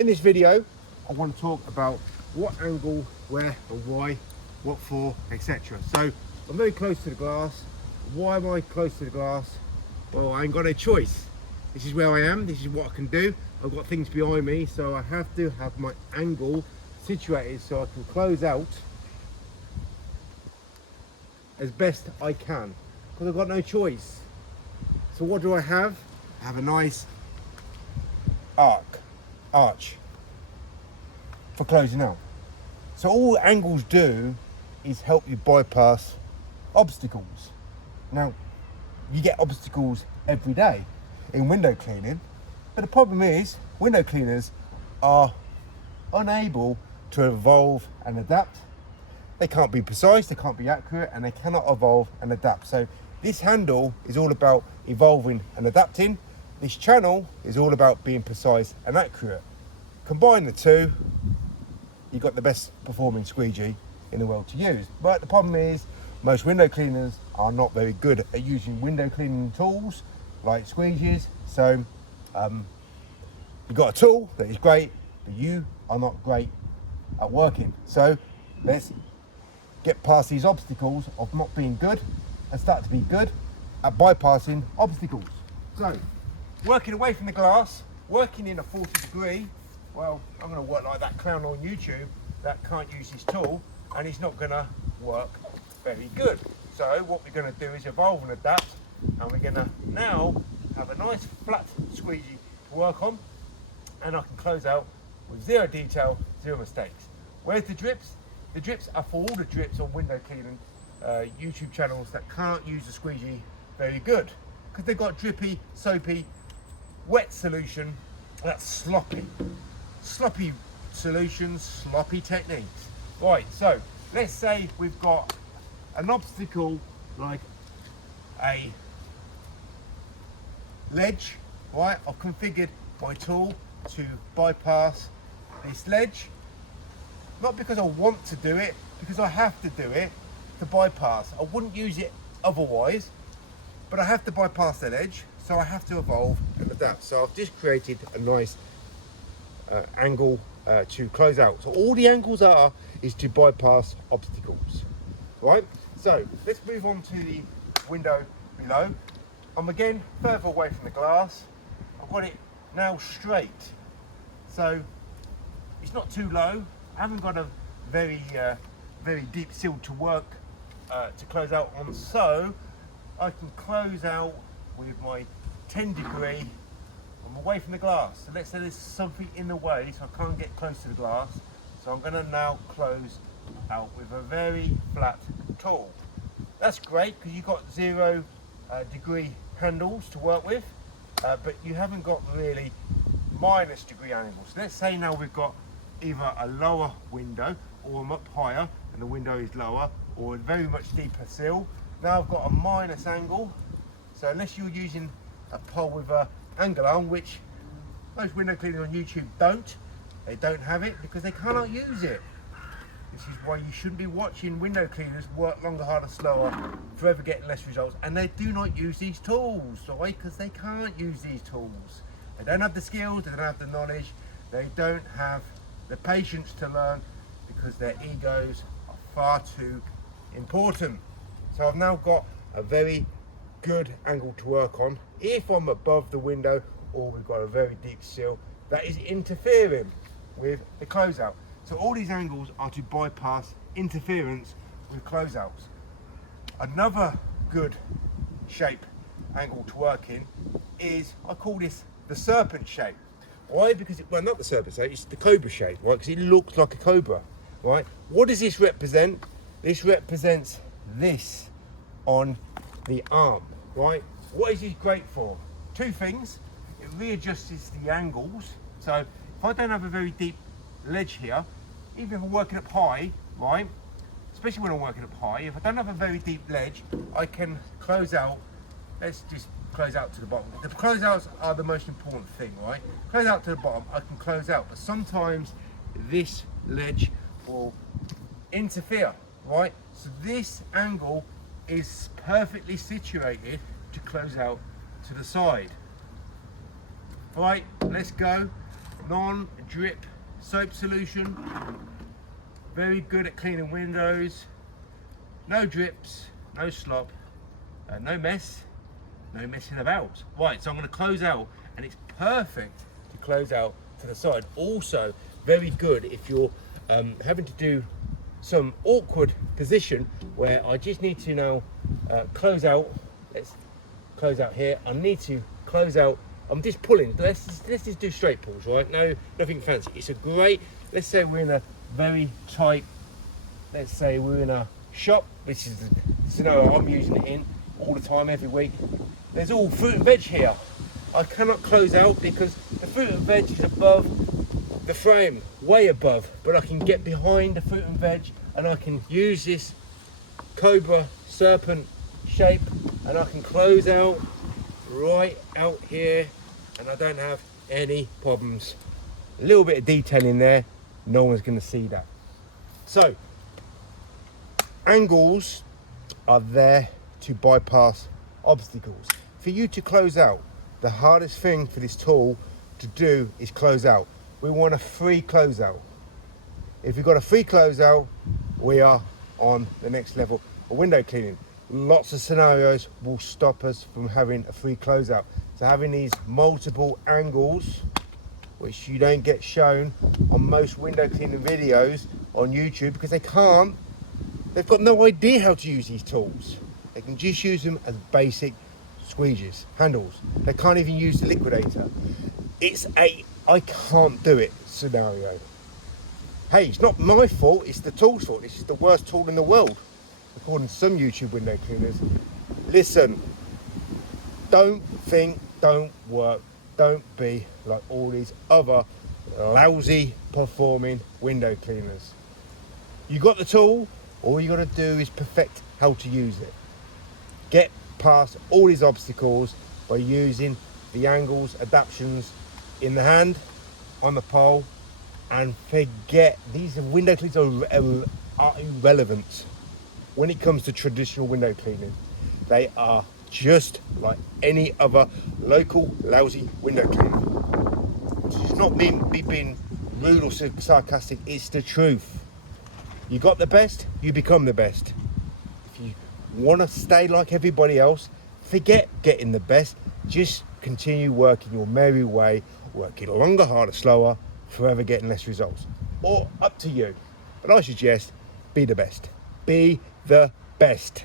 In this video, I want to talk about what angle, where and why, what for, etc. So I'm very close to the glass. Why am I close to the glass? Well, I ain't got a choice. This is where I am, this is what I can do. I've got things behind me, so I have to have my angle situated so I can close out as best I can, because I've got no choice. So what do I have? I have a nice arch for closing out. So all angles do is help you bypass obstacles. Now, you get obstacles every day in window cleaning, but the problem is window cleaners are unable to evolve and adapt. They can't be precise, they can't be accurate, and they cannot evolve and adapt. So this handle is all about evolving and adapting. This channel is all about being precise and accurate. Combine the two, you've got the best performing squeegee in the world to use. But the problem is most window cleaners are not very good at using window cleaning tools like squeegees. So you've got a tool that is great, but you are not great at working. So let's get past these obstacles of not being good and start to be good at bypassing obstacles. So working away from the glass, working in a 40 degree, well, I'm going to work like that clown on YouTube that can't use his tool, and it's not going to work very good. So what we're going to do is evolve and adapt, and we're going to now have a nice flat squeegee to work on, and I can close out with zero detail, zero mistakes. Where's the drips? The drips are for all the drips on window cleaning YouTube channels that can't use the squeegee very good, because they've got drippy, soapy, wet solution that's sloppy solutions, sloppy techniques. Right, so let's say we've got an obstacle like a ledge, right? I've configured my tool to bypass this ledge, not because I want to do it, because I have to do it to bypass. I wouldn't use it otherwise, but I have to bypass that edge, so I have to evolve and adapt. So I've just created a nice angle to close out. So all the angles are is to bypass obstacles, right? So let's move on to the window below. I'm again further away from the glass. I've got it now straight, so it's not too low. I haven't got a very deep sill to work to close out on, so I can close out with my 10 degree. I'm away from the glass, so let's say there's something in the way so I can't get close to the glass, so I'm going to now close out with a very flat tool. That's great because you've got 0 degree handles to work with, but you haven't got really minus degree angles. Let's say now we've got either a lower window, or I'm up higher and the window is lower, or a very much deeper sill. Now I've got a minus angle, so unless you're using a pole with a angle on, which most window cleaners on YouTube don't, they don't have it because they cannot use it. This is why you shouldn't be watching window cleaners work longer, harder, slower, forever getting less results, and they do not use these tools, right? Because they can't use these tools. They don't have the skills, they don't have the knowledge, they don't have the patience to learn, because their egos are far too important. So I've now got a very good angle to work on. If I'm above the window, or we've got a very deep sill that is interfering with the closeout. So all these angles are to bypass interference with closeouts. Another good shape angle to work in is, I call this the serpent shape. Why? Because well, not the serpent shape, it's the cobra shape, right? Because it looks like a cobra, right? What does this represent? This represents this on the arm, right? What is this great for? Two things. It readjusts the angles. So if I don't have a very deep ledge here, even if I'm working up high, right? Especially when I'm working up high, if I don't have a very deep ledge, I can close out. Let's just close out to the bottom. The closeouts are the most important thing, right? Close out to the bottom, I can close out, but sometimes this ledge will interfere, right? So this angle is perfectly situated to close out to the side. Right, let's go. non-drip soap solution. Very good at cleaning windows. No drips, no slop, no mess, no messing about. Right, so I'm going to close out, and it's perfect to close out to the side. Also, very good if you're having to do some awkward position where I just need to now close out. Let's close out here. I need to close out. I'm just pulling. Let's just do straight pulls, right? No, nothing fancy. It's a great. Let's say we're in a very tight. Let's say we're in a shop, which is the scenario I'm using it in all the time, every week. There's all fruit and veg here. I cannot close out because the fruit and veg is above the frame, way above, but I can get behind the fruit and veg and I can use this cobra serpent shape and I can close out right out here and I don't have any problems. A little bit of detailing there, no one's going to see that. So angles are there to bypass obstacles. For you to close out, the hardest thing for this tool to do is close out. We want a free closeout. If you've got a free closeout, we are on the next level of window cleaning. Lots of scenarios will stop us from having a free closeout. So having these multiple angles, which you don't get shown on most window cleaning videos on YouTube because they can't. They've got no idea how to use these tools. They can just use them as basic squeegees, handles. They can't even use the liquidator. It's a I can't do it scenario. Hey, it's not my fault, it's the tool's fault. This is the worst tool in the world, according to some YouTube window cleaners. Listen, don't think, don't work, don't be like all these other lousy performing window cleaners. You got the tool, all you got to do is perfect how to use it. Get past all these obstacles by using the angles, adaptations in the hand, on the pole, and forget these window cleaners are irrelevant when it comes to traditional window cleaning. They are just like any other local lousy window cleaner. It's not me being rude or sarcastic, it's the truth. You got the best, you become the best. If you want to stay like everybody else, forget getting the best. Just continue working your merry way, working longer, harder, slower, forever getting less results. Or up to you. But I suggest be the best. Be the best.